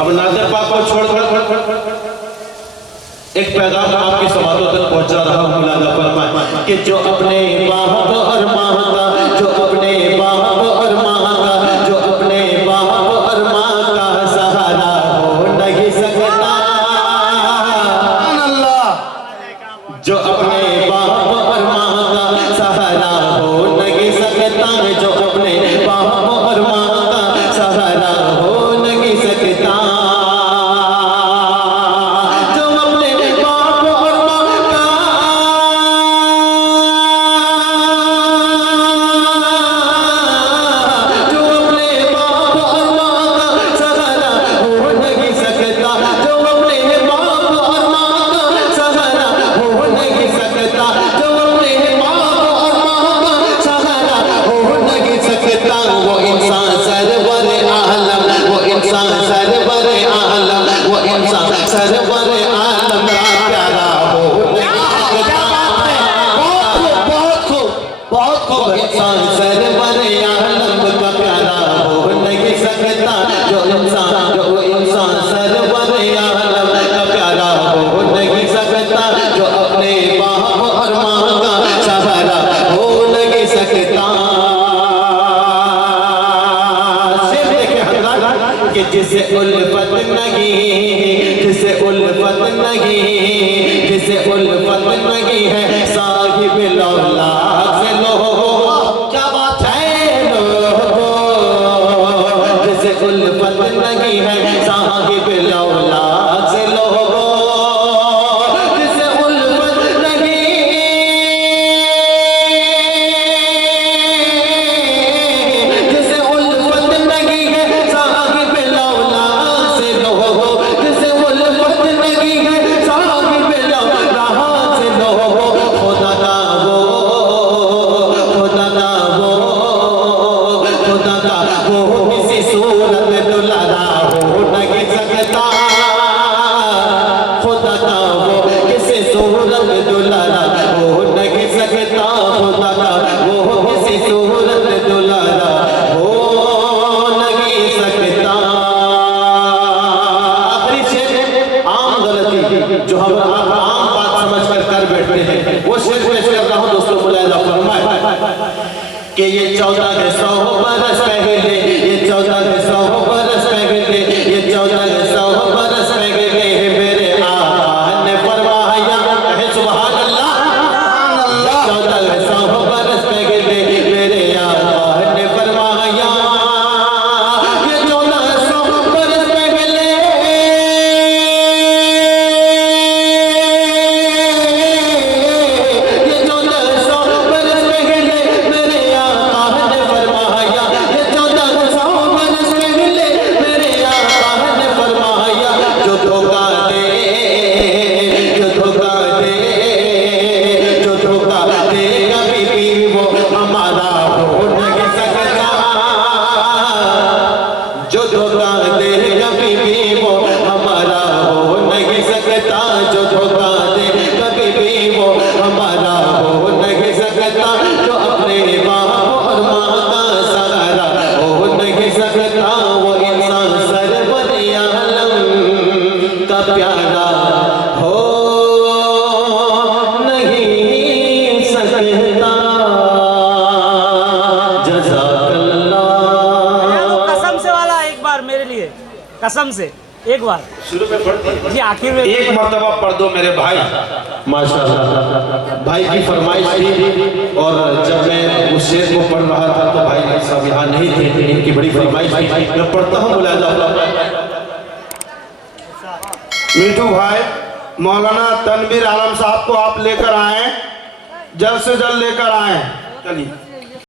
अब नाज़र पाक को छोड़ एक पैगाम आपकी समातों तक पहुंचा रहा हूँ। मुलाज़ा फरमाएं कि जो अपने बाप और माँ का, जो अपने बाप और माँ का, जो अपने बाप और माँ का सहारा हो नहीं सकता, जो अपने बाप और माँ का सहारा हो नहीं सकता, जो अपने बाप और माँ का सहारा हो नहीं सकता, जिसे उल्फत नहीं, जिसे उल्फत नहीं, जिसे उल्फत नहीं है साहिब लौलाद से लोगो, क्या बात है लोगो, जिसे उल्फत नहीं है साहिब लौलाद से लोगो, जिसे उल्फत नहीं, जिसे उल्फत नहीं है साहिब जो हम आम बात समझकर कर बैठते हैं, वो सिर्फ पेश कर रहा हूँ दोस्तों। मुलाज़ा फरमाएं कि ये 1400 बरस पहले, ये 1400 बरस पहले, ये 1400 बरस पहले मेरे आका ने फरमाया, कहे सुभान अल्लाह, 1400 बरस पहले मेरे आका ने फरमाया, ये 1400 बरस पहले, प्यारा हो नहीं सकता, जज़ाकल्लाह। कसम से वाला एक बार मेरे लिए, कसम से एक बार शुरू में पढ़ जी, आखिर में एक मर्तबा पढ़ दो मेरे भाई। माशाअल्लाह, भाई की फरमाइश थी और जब मैं उस शेर को पढ़ रहा था तो भाई साहब यहाँ नहीं थे, इनकी बड़ी फरमाइश थी, मैं पढ़ता हूँ। मुलाज़ा मिठू भाई, मौलाना तनवीर आलम साहब को आप लेकर आए, जल्द से जल्द लेकर आए। चलिए।